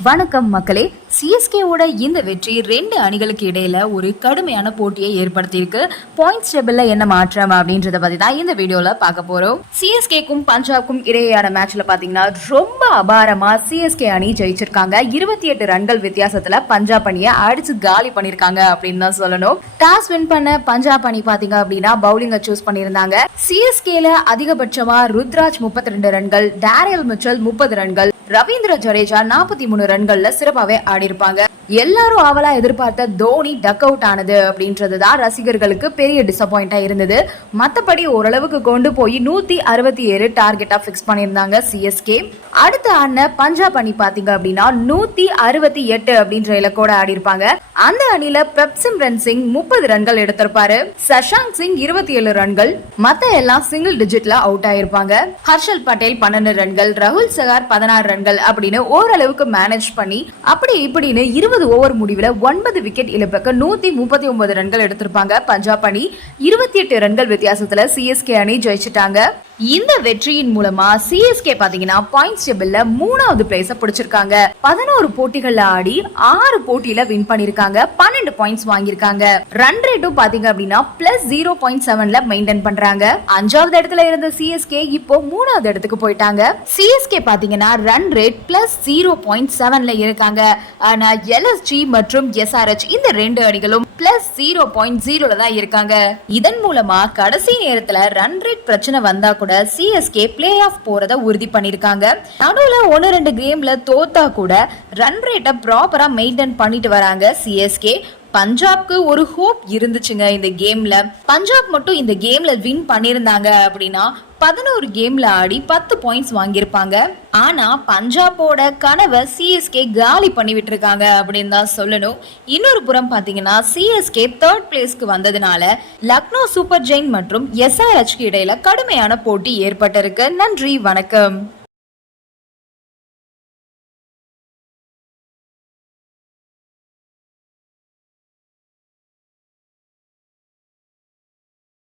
வணக்கம் மக்களே. சிஎஸ்கேவோட இந்த வெற்றி ரெண்டு அணிகளுக்கு இடையில ஒரு கடுமையான போட்டியை ஏற்படுத்தியிருக்கு. பாயிண்ட்ஸ் டேபிள்ல என்ன மாற்றம் அப்படின்றத பத்தி தான் இந்த வீடியோல பார்க்க போறோம். சிஎஸ்கேக்கும் பஞ்சாப்க்கும் இடையேயான மேட்ச்ல பாத்தீங்கன்னா ரொம்ப அபாரமா சிஎஸ்கே அணி ஜெயிச்சிருக்காங்க. இருபத்தி எட்டு ரன்கள் வித்தியாசத்துல பஞ்சாப் அணியை அடிச்சு காலி பண்ணிருக்காங்க அப்படின்னு தான் சொல்லணும். டாஸ் வின் பண்ண பஞ்சாப் அணி பாத்தீங்க அப்படின்னா பவுலிங்க சூஸ் பண்ணியிருந்தாங்க. சிஎஸ்கேல அதிகபட்சமா ருத்ராஜ் முப்பத்தி ரெண்டு ரன்கள் டேரியல் மிச்சல் முப்பது ரன்கள் ரவீந்திர ஜடேஜா நாற்பத்தி மூணு ரன்கள்ல சிறப்பாவே ஆடி இருப்பாங்க எல்லாரும் ஆவலா எதிர்பார்த்த தோனி டக் அவுட் ஆனது அப்படின்றது தான் ரசிகர்களுக்கு பெரிய டிசப்பாயிண்டா இருந்தது. மத்தபடி ஓரளவுக்கு கொண்டு போய் நூத்தி அறுபத்தி ஏழு டார்கெட்டா பிக்ஸ் பண்ணியிருந்தாங்க சிஎஸ்கே அடுத்த ஆடின பஞ்சாப் அணி பாத்தீங்க அப்படின்னா நூத்தி அறுபத்தி எட்டு அப்படின்ற இலக்கோட ஆடி இருப்பாங்க அந்த அணில பெப்சிம் ரன் சிங் முப்பது ரன்கள் எடுத்திருப்பாரு. சஷாங்க் சிங் இருபத்தி ஏழு ரன்கள். மத்த எல்லாம் சிங்கிள் டிஜிட்ல அவுட் ஆயிருப்பாங்க. ஹர்ஷல் பட்டேல் பன்னெண்டு ரன்கள் ரகுல் சகார் பதினாறு ரன்கள் அப்படின்னு ஓரளவுக்கு மேனேஜ் பண்ணி அப்படி இப்படின்னு இருபது ஓவர் முடிவுல ஒன்பது விக்கெட் இழப்புக்கு நூத்தி முப்பத்தி ஒன்பது ரன்கள் எடுத்திருப்பாங்க. பஞ்சாப் அணி இருபத்தி எட்டு ரன்கள் வித்தியாசத்துல சிஎஸ்கே அணி ஜெயிச்சிட்டாங்க. இந்த வெற்றியின் மூலமா சிஎஸ்கே பாத்தீங்கன்னா பாயிண்ட்ஸ் டேபிள்ல மூணாவது பிளேஸ பிடிச்சிருக்காங்க. பதினோரு போட்டிகள்ல ஆடி ஆறு போட்டியில வின் பண்ணிருக்காங்க. பன்னெண்டு பாயிண்ட்ஸ் வாங்கியிருக்காங்க. ரன் ரேட்டும் பாத்தீங்க அப்படின்னா பிளஸ் ஜீரோ பாயிண்ட் செவன்ல மெயின்டைன் பண்றாங்க. அஞ்சாவது இடத்துல இருந்த சிஎஸ்கே இப்போ மூணாவது இடத்துக்கு போயிட்டாங்க. சிஎஸ்கே பாத்தீங்கன்னா run rate plus zero point செவன்ல இருக்காங்க. ஆனா எல்எஸ்ஜி மற்றும் எஸ்ஆர்எச் இந்த ரெண்டு அணிகளும் பிளஸ் ஜீரோ பாயிண்ட் ஜீரோல தான் இருக்காங்க. இதன் மூலமா கடைசி நேரத்துல ரன் ரேட் பிரச்சனை வந்தா கூட சிஎஸ்கே பிளே ஆஃப் போறத உறுதி பண்ணிருக்காங்க. நடுவுல ஒன்னு ரெண்டு கேம்ல தோத்தா கூட ரன் ரேட்டை ப்ராப்பரா மெயின்டைன் பண்ணிட்டு வராங்க சிஎஸ்கே பஞ்சாப்க்கு ஒரு ஹோப் இருந்துச்சுங்க இந்த கேம்ல பஞ்சாப் மட்டும் இந்த கேம்ல வின் பண்ணிருந்தாங்க அப்படின்னா பதினோரு கேம்ல ஆடி பத்து பாயிண்ட்ஸ் வாங்கியிருப்பாங்க. ஆனா பஞ்சாபோட கனவை சிஎஸ்கே காலி பண்ணி விட்டுருக்காங்க அப்படின்னு தான் சொல்லணும். இன்னொரு புறம் பாத்தீங்கன்னா சிஎஸ்கே தேர்ட் பிளேஸ்க்கு வந்ததுனால லக்னோ சூப்பர் ஜெயின் மற்றும் எஸ்ஆர்ஹெச்க்கு இடையில கடுமையான போட்டி ஏற்பட்டிருக்கு. நன்றி வணக்கம்.